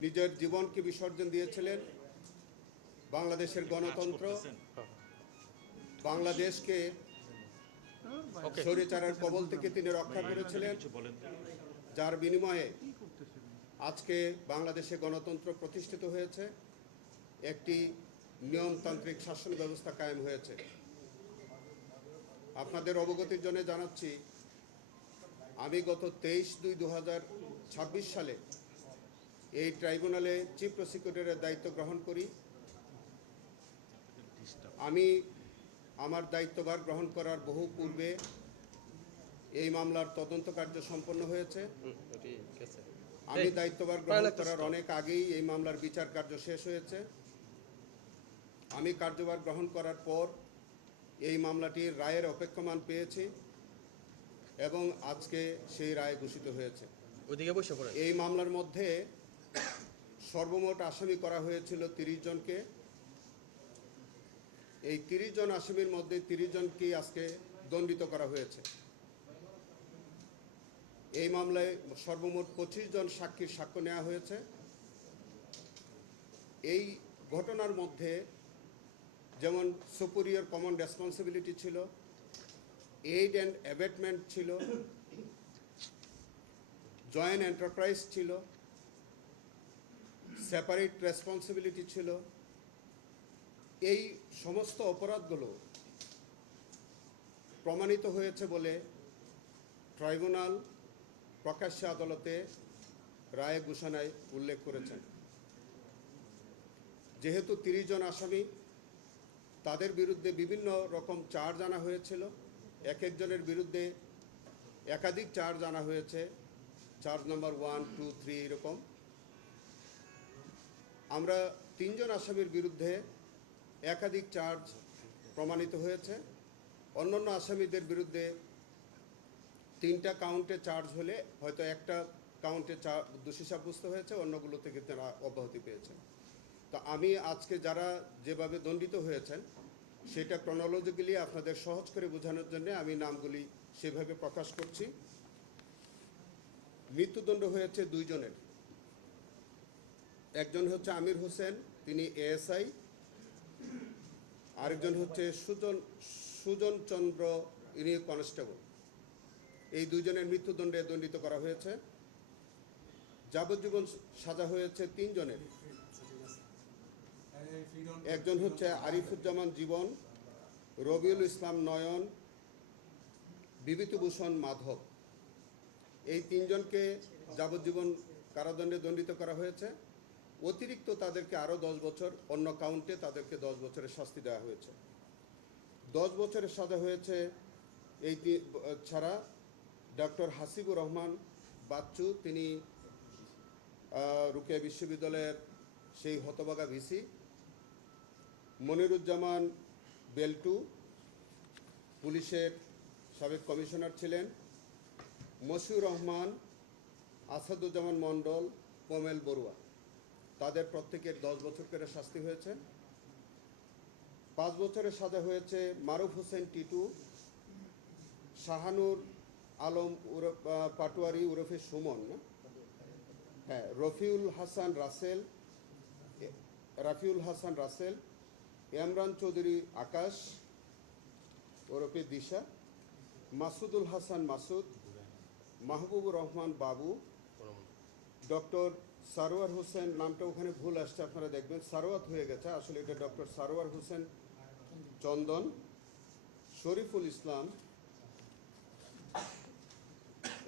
নিজের জীবনকে বিসর্জন দিয়েছিলেন বাংলাদেশের গণতন্ত্র, বাংলাদেশকে স্বৈরাচারের কবল থেকে তিনি রক্ষা করেছিলেন, যার বিনিময়ে আজকে বাংলাদেশে গণতন্ত্র প্রতিষ্ঠিত হয়েছে, একটি নিয়মতান্ত্রিক শাসন ব্যবস্থা কায়েম হয়েছে। আপনাদের অবগতির জন্য জানাচ্ছি, আমি গত 23/2/2026 সালে এই ট্রাইব্যুনালে চিফ প্রসিকিউটরের দায়িত্ব গ্রহণ করি। আমি আমার দায়িত্বভার গ্রহণ করার বহু পূর্বে এই মামলার তদন্ত কার্য সম্পন্ন হয়েছে। আমি দায়িত্বভার গ্রহণ করার অনেক আগেই এই মামলার বিচার কার্য শেষ হয়েছে। আমি কার্যভার গ্রহণ করার পর এই মামলাটির রায়ের অপেক্ষমান পেয়েছি এবং আজকে সেই রায় ঘোষিত হয়েছে। এই মামলার মধ্যে সর্বমোট আসামি করা হয়েছিল 30 জনকে। এই 30 জন আসামির মধ্যে 30 জনকেই আজকে দণ্ডিত করা হয়েছে। এই মামলায় সর্বমোট 25 জন সাক্ষীর সাক্ষ্য নেওয়া হয়েছে। এই ঘটনার মধ্যে যেমন সুপিরিয়র কমন রেসপন্সিবিলিটি ছিল, এইড অ্যান্ড অ্যাবেটমেন্ট ছিল, জয়েন্ট এন্টারপ্রাইজ ছিল, সেপারেট রেসপন্সিবিলিটি ছিল। এই সমস্ত অপরাধগুলো প্রমাণিত হয়েছে বলে ট্রাইব্যুনাল প্রকাশ্য আদালতে রায় ঘোষণায় উল্লেখ করেছেন। যেহেতু 30 জন আসামি, তাদের বিরুদ্ধে বিভিন্ন রকম চার্জ আনা হয়েছিল। এক একজনের বিরুদ্ধে একাধিক চার্জ আনা হয়েছে, চার্জ নাম্বার 1, 2, 3 এরকম। আমরা 3 জন আসামির বিরুদ্ধে একাধিক চার্জ প্রমাণিত হয়েছে। অন্যান্য আসামিদের বিরুদ্ধে 3টা কাউন্টে চার্জ হলে হয়তো একটা কাউন্টে দোষী সাব্যস্ত হয়েছে, অন্যগুলো থেকে তারা অব্যাহতি পেয়েছেন। তো আমি আজকে যারা যেভাবে দণ্ডিত হয়েছেন সেটা ক্রনোলজিক্যালি আপনাদের সহজ করে বোঝানোর জন্য আমি নামগুলি সেভাবে প্রকাশ করছি। মৃত্যুদণ্ড হয়েছে 2 জনের। একজন হচ্ছে আমির হোসেন, তিনি এএসআই। আরেকজন হচ্ছে সুজন চন্দ্র, ইনি কনস্টেবল। এই 2 জনের মৃত্যুদণ্ডে দণ্ডিত করা হয়েছে। যাবজ্জীবন সাজা হয়েছে 3 জনের। একজন হচ্ছে আরিফুজ্জামান জীবন, রবিউল ইসলাম নয়ন, বিভূতিভূষণ মাধব। এই 3 জনকে যাবজ্জীবন কারাদণ্ডে দণ্ডিত করা হয়েছে। অতিরিক্ত তাদেরকে আরও 10 বছর, অন্য কাউন্টে তাদেরকে 10 বছরের শাস্তি দেওয়া হয়েছে। 10 বছরের সাজা হয়েছে এই ছাড়া ডক্টর হাসিবুর রহমান বাচ্চু, তিনি রুকেয়া বিশ্ববিদ্যালয়ের সেই হতভাগা ভিসি। মনিরুজ্জামান বেল্টু পুলিশের সাবেক কমিশনার ছিলেন। মশিউর রহমান, আসাদুজ্জামান মণ্ডল, কমেল বড়ুয়া, তাদের প্রত্যেকের 10 বছর করে শাস্তি হয়েছে। 5 বছরের সাজা হয়েছে মারুফ হোসেন টিটু, শাহানুর আলম পাটোয়ারি ওরফে সুমন, রাফিউল হাসান রাসেল, ইমরান চৌধুরী আকাশ ওরফে দিশা, মাসুদুল হাসান মাসুদ, মাহবুবুর রহমান বাবু, ডক্টর সারোয়ার হোসেন, নামটা ওখানে ভুল আসছে, আপনারা দেখবেন সারোয়াত হয়ে গেছে, আসলে এটা ডক্টর সারোয়ার হোসেন চন্দন, শরীফুল ইসলাম।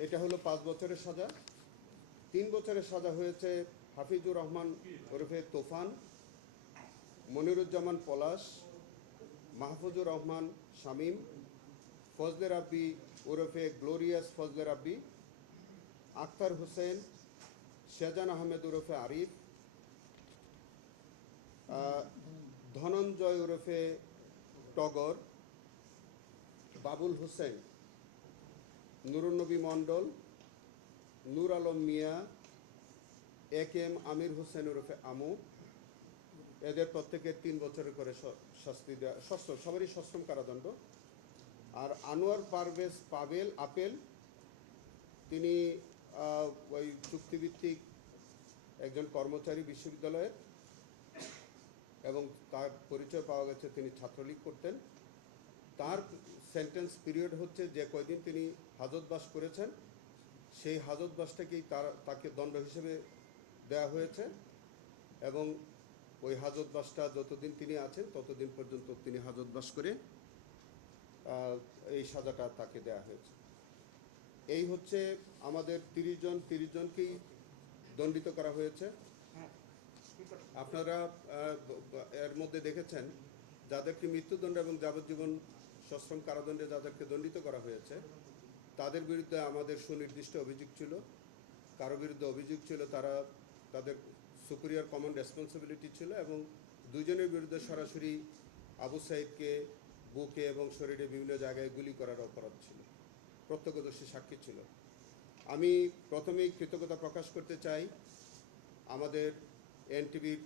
এটা হলো 5 বছরের সাজা। 3 বছরের সাজা হয়েছে হাফিজুর রহমান ওরফে তোফান, মনিরুজ্জামান পলাশ, মাহফুজুর রহমান শামীম, ফজলে রাব্বি ওরফে গ্লোরিয়াস ফজলে রাব্বি, আখতার হোসেন, শেজান আহমেদ ওরফে আরিফ, ধনঞ্জয় ওরফে টগর, বাবুল হোসেন, নুরুন্নবী মণ্ডল, নূর আলম মিয়া, AK-M আমির হোসেন ওরফে আমু। এদের প্রত্যেকের 3 বছরের করে শাস্তি দেওয়া, সবারই সশ্রম কারাদণ্ড। আর আনোয়ার পারভেজ আপেল, তিনি ওই চুক্তিভিত্তিক একজন কর্মচারী বিশ্ববিদ্যালয়ের, এবং তার পরিচয় পাওয়া গেছে তিনি ছাত্রলীগ করতেন। তার সেন্টেন্স পিরিয়ড হচ্ছে যে কয়দিন তিনি হাজতবাস করেছেন, সেই হাজতবাসটাকেই তাকে দণ্ড হিসেবে দেওয়া হয়েছে, এবং ওই হাজতবাসটা যতদিন তিনি আছেন ততদিন পর্যন্ত তিনি হাজতবাস করে এই সাজাটা তাকে দেওয়া হয়েছে। এই হচ্ছে আমাদের 30 জনকেই দণ্ডিত করা হয়েছে। আপনারা এর মধ্যে দেখেছেন যাদেরকে মৃত্যুদণ্ড এবং যাবজ্জীবন সশ্রম কারাদণ্ডে যাদেরকে দণ্ডিত করা হয়েছে তাদের বিরুদ্ধে আমাদের সুনির্দিষ্ট অভিযোগ ছিল। কারো বিরুদ্ধে অভিযোগ ছিল তাদের সুপিরিয়র কমন রেসপন্সিবিলিটি ছিল, এবং দুজনের বিরুদ্ধে সরাসরি আবু সাইদকে বুকে এবং শরীরে বিভিন্ন জায়গায় গুলি করার অপরাধ ছিল, প্রত্যক্ষদর্শী সাক্ষী ছিল। আমি প্রথমেই কৃতজ্ঞতা প্রকাশ করতে চাই আমাদের এনটিভির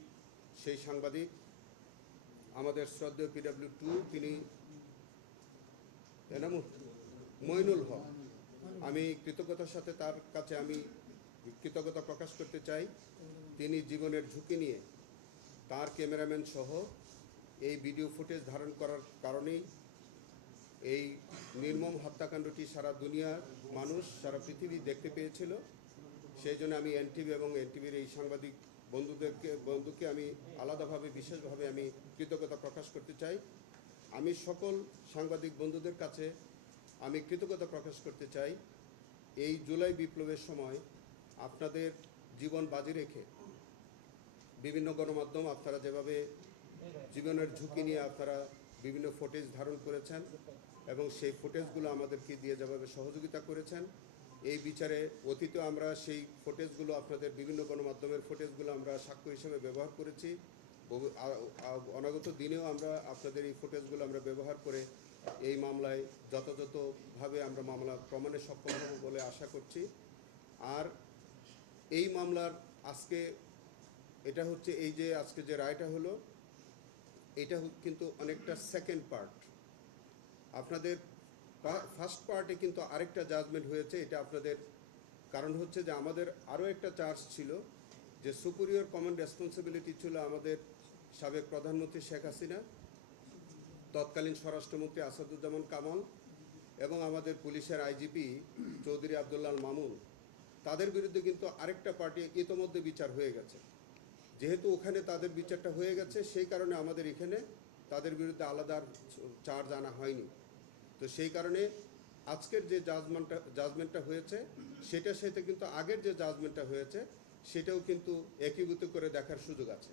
সেই সাংবাদিক, আমাদের শ্রদ্ধেয় PW2 তিনি মইনুল হক, আমি কৃতজ্ঞতার সাথে তার কাছে আমি কৃতজ্ঞতা প্রকাশ করতে চাই। তিনি জীবনের ঝুঁকি নিয়ে তার ক্যামেরাম্যান সহ এই ভিডিও ফুটেজ ধারণ করার কারণেই এই নির্মম হত্যাকাণ্ডটি সারা দুনিয়ার মানুষ, সারা পৃথিবী দেখতে পেয়েছিল। সেই জন্য আমি এনটিভি এবং এনটিভির এই সাংবাদিক বন্ধুকে আমি আলাদাভাবে বিশেষভাবে আমি কৃতজ্ঞতা প্রকাশ করতে চাই। আমি সকল সাংবাদিক বন্ধুদের কাছে আমি কৃতজ্ঞতা প্রকাশ করতে চাই। এই জুলাই বিপ্লবের সময় আপনাদের জীবন বাজি রেখে বিভিন্ন গণমাধ্যম আপনারা যেভাবে জীবনের ঝুঁকি নিয়ে আপনারা বিভিন্ন ফুটেজ ধারণ করেছেন এবং সেই ফুটেজগুলো আমাদেরকে দিয়ে যেভাবে সহযোগিতা করেছেন, এই বিচারে অতীতে আমরা সেই ফুটেজগুলো আপনাদের বিভিন্ন গণমাধ্যমের ফুটেজগুলো আমরা সাক্ষ্য হিসেবে ব্যবহার করেছি। অনাগত দিনেও আমরা আপনাদের এই ফুটেজগুলো আমরা ব্যবহার করে এই মামলায় যথাযথভাবে আমরা মামলা প্রমাণে সক্ষম হব বলে আশা করছি। আর এই মামলার আজকে এটা হচ্ছে এই যে আজকে যে রায়টা হলো, এটা কিন্তু অনেকটা সেকেন্ড পার্ট। আপনাদের ফার্স্ট পার্টে কিন্তু আরেকটা জাজমেন্ট হয়েছে, এটা আপনাদের কারণ হচ্ছে যে আমাদের আরও একটা চার্জ ছিল যে সুপিরিয়র কমন রেসপন্সিবিলিটি ছিল আমাদের সাবেক প্রধানমন্ত্রী শেখ হাসিনা, তৎকালীন স্বরাষ্ট্রমন্ত্রী আসাদুজ্জামান কামাল এবং আমাদের পুলিশের আইজিপি চৌধুরী আবদুল্লাহ মামুন। তাদের বিরুদ্ধে কিন্তু আরেকটা পার্টি ইতোমধ্যে বিচার হয়ে গেছে। যেহেতু ওখানে তাদের বিচারটা হয়ে গেছে, সেই কারণে আমাদের এখানে তাদের বিরুদ্ধে আলাদা চার্জ আনা হয়নি। তো সেই কারণে আজকের যে জাজমেন্টটা হয়েছে সেটার সাথে কিন্তু আগের যে জাজমেন্টটা হয়েছে সেটাও কিন্তু একীভূত করে দেখার সুযোগ আছে।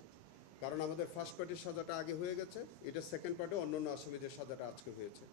কারণ আমাদের ফার্স্ট পার্টির সাজাটা আগে হয়ে গেছে, এটা সেকেন্ড পার্টে অন্যান্য আসামিদের সাজাটা আজকে হয়েছে।